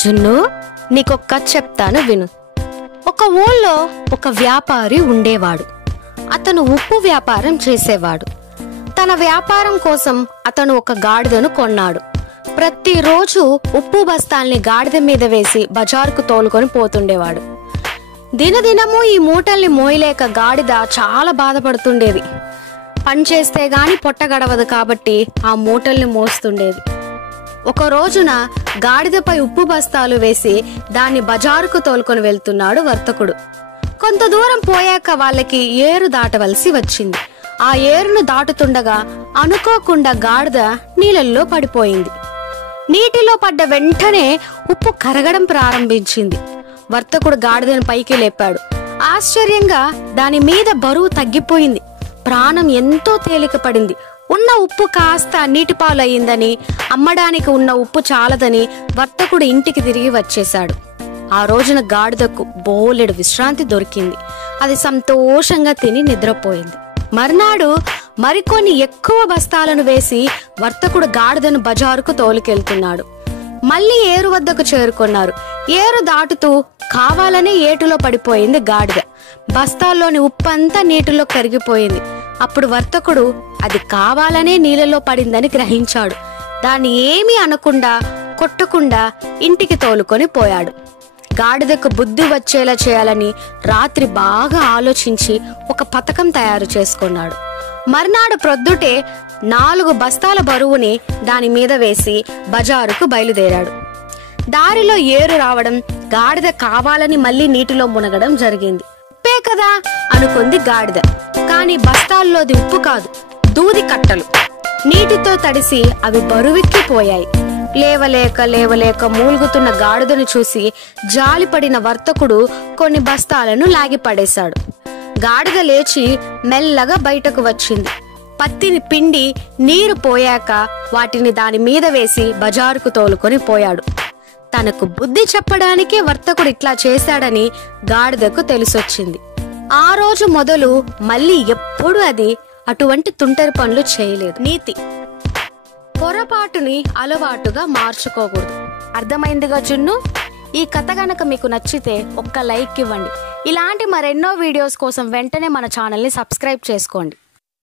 జున్ను, నీకొక కథ చెప్తాను విను. ఒక ఊళ్ళో ఒక వ్యాపారి ఉండేవాడు. అతను ఉప్పు వ్యాపారం చేసేవాడు. తన వ్యాపారం కోసం అతను ఒక గాడిదను కొన్నాడు. ప్రతిరోజు ఉప్పు బస్తాల్ని గాడిద మీద వేసి బజారుకు తోలుకొని పోతుండేవాడు. దినదినము ఈ మూటల్ని మోయలేక గాడిద చాలా బాధపడుతుండేది. పని చేస్తే గాని పొట్ట గడవదు కాబట్టి ఆ మూటల్ని మోస్తుండేది. ఒక రోజున గాడిదపై ఉప్పు బస్తాలు వేసి దాన్ని బజారుకు తోలుకొని వెళ్తున్నాడు వర్తకుడు. కొంత దూరం పోయాక వాళ్ళకి ఏరు దాటవలసి వచ్చింది. ఆ ఏరును దాటుతుండగా అనుకోకుండా గాడిద నీళ్ళల్లో పడిపోయింది. నీటిలో పడ్డ వెంటనే ఉప్పు కరగడం ప్రారంభించింది. వర్తకుడు గాడిదను పైకి లేపాడు. ఆశ్చర్యంగా దాని మీద బరువు తగ్గిపోయింది. ప్రాణం ఎంతో తేలిక పడింది. ఉన్న ఉప్పు కాస్త నీటిపాలయ్యిందని, అమ్మడానికి ఉన్న ఉప్పు చాలదని వర్తకుడు ఇంటికి తిరిగి వచ్చేశాడు. ఆ రోజున గాడిదకు బోలెడు విశ్రాంతి దొరికింది. అది సంతోషంగా తిని నిద్రపోయింది. మర్నాడు మరికొన్ని ఎక్కువ బస్తాలను వేసి వర్తకుడు గాడిదను బజారుకు తోలుకెళ్తున్నాడు. మళ్ళీ ఏరు వద్దకు చేరుకున్నారు. ఏరు దాటుతూ కావాలనే ఏటులో పడిపోయింది గాడిద. బస్తాల్లోని ఉప్పంతా నీటిలో కరిగిపోయింది. అప్పుడు వర్తకుడు అది కావాలనే నీళ్ళలో పడిందని గ్రహించాడు. దాన్ని ఏమీ అనకుండా కొట్టకుండా ఇంటికి తోలుకొని పోయాడు. గాడిదకు బుద్ధి వచ్చేలా చేయాలని రాత్రి బాగా ఆలోచించి ఒక పథకం తయారు చేసుకున్నాడు. మర్నాడు ప్రొద్దుటే 4 బస్తాల బరువుని దాని మీద వేసి బజారుకు బయలుదేరాడు. దారిలో ఏరు రావడం, గాడిద కావాలని మళ్ళీ నీటిలో మునగడం జరిగింది. ఉప్పే కదా అనుకుంది గాడిద. కాని బస్తాల్లోది ఉప్పు కాదు, దూది కట్టలు. నీటితో తడిసి అవి బరువెక్కిపోయాయి. లేవలేక మూలుగుతున్న గాడిదను చూసి జాలిపడిన వర్తకుడు కొన్ని బస్తాలను లాగిపడేశాడు. గాడిద లేచి మెల్లగా బయటకు వచ్చింది. పత్తిని పిండి నీరు పోయాక వాటిని దాని మీద వేసి బజారుకు తోలుకొని పోయాడు. తనకు బుద్ధి చెప్పడానికే వర్తకుడు ఇట్లా చేశాడని గాడిదకు తెలిసొచ్చింది. ఆ రోజు మొదలు మళ్ళీ ఎప్పుడు అది అటువంటి తుంటరి పనులు చేయలేదు. నీతి: పొరపాటుని అలవాటుగా మార్చుకోకూడదు. అర్థమైందిగా జున్ను? ఈ కథ గనక మీకు నచ్చితే ఒక్క లైక్ ఇవ్వండి. ఇలాంటి మరెన్నో వీడియోస్ కోసం వెంటనే మన ఛానల్ని సబ్స్క్రైబ్ చేసుకోండి.